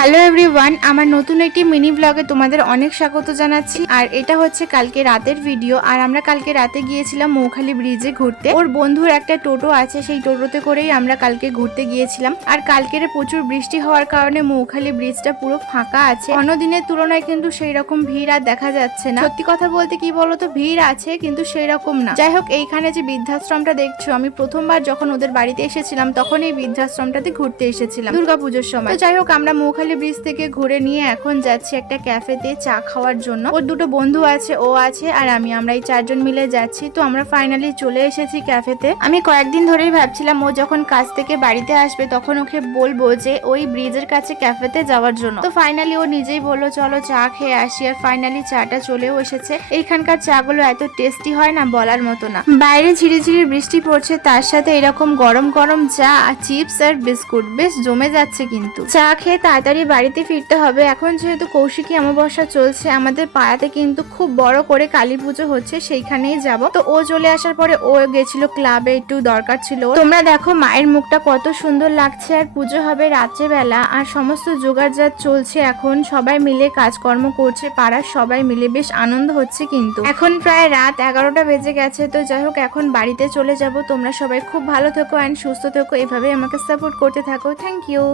Hello everyone, আমার নতুন একটি মিনি ব্লগে তোমাদের অনেক স্বাগত জানাচ্ছি। আর এটা হচ্ছে কালকে রাতের ভিডিও। আর আমরা কালকে রাতে গিয়েছিলাম মৌখালি ব্রিজে ঘুরতে। ওর বন্ধুর একটা টোটো আছে, সেই টোটোতে করেই আমরা কালকে ঘুরতে গিয়েছিলাম। আর কালকের প্রচুর বৃষ্টি হওয়ার কারণে মৌখালি ব্রিজটা পুরো ফাঁকা আছে। অন্য দিনের তুলনায় কিন্তু সেই রকম ভিড় আর দেখা যাচ্ছে না। সত্যি কথা বলতে কি বলতো, ভিড় আছে কিন্তু সেই রকম না। যাই হোক, এইখানে যে বৃদ্ধাশ্রমটা দেখছো, আমি প্রথমবার যখন ওদের বাড়িতে এসেছিলাম তখন এই বৃদ্ধাশ্রমটাতে ঘুরতে এসেছিলাম দুর্গাপুজোর সময়। তো যাই হোক, আমরা মৌখালি ব্রিজ থেকে ঘুরে নিয়ে এখন যাচ্ছি একটা ক্যাফেতে চা খাওয়ার জন্য। ওর দুটো বন্ধু আছে, ও আছে আর আমরা এই চারজন মিলে যাচ্ছি। তো আমরা ফাইনালি চলে এসেছি ক্যাফেতে। আমি কয়েকদিন ধরেই ভাবছিলাম ও যখন কাজ থেকে বাড়িতে আসবে তখন ওকে বলবো যে ওই ব্রিজের কাছে ক্যাফেতে যাওয়ার জন্য। তো ফাইনালি ও নিজেই বললো চলো চা খেয়ে আসি। আর ফাইনালি চাটা চলেও এসেছে। এইখানকার চা গুলো এত টেস্টি হয় না, বলার মতো না। বাইরে ঝিরিঝিরি বৃষ্টি পড়ছে, তার সাথে এরকম গরম গরম চা আর চিপস আর বিস্কুট বেশ জমে যাচ্ছে। কিন্তু চা খেয়ে তাড়াতাড়ি বাড়িতে ফিরতে হবে। এখন যেহেতু কৌশিকী অমাবস্যা চলছে, আমাদের পাড়াতে কিন্তু খুব বড় করে কালী পুজো হচ্ছে, সেইখানেই যাব। তো ও চলে আসার পরে ও গেছিল ক্লাবে, একটু দরকার ছিল। তোমরা দেখো মায়ের মুখটা কত সুন্দর লাগছে। আর পুজো হবে রাত্রেবেলা, আর সমস্ত জোগাড়জাত চলছে। এখন সবাই মিলে কাজকর্ম করছে, পাড়ার সবাই মিলে বেশ আনন্দ হচ্ছে। কিন্তু এখন প্রায় রাত 11টা বেজে গেছে। তো যাই হোক, এখন বাড়িতে চলে যাব। তোমরা সবাই খুব ভালো থেকো অ্যান্ড সুস্থ থেকো, এভাবেই আমাকে সাপোর্ট করতে থাকো। Thank you.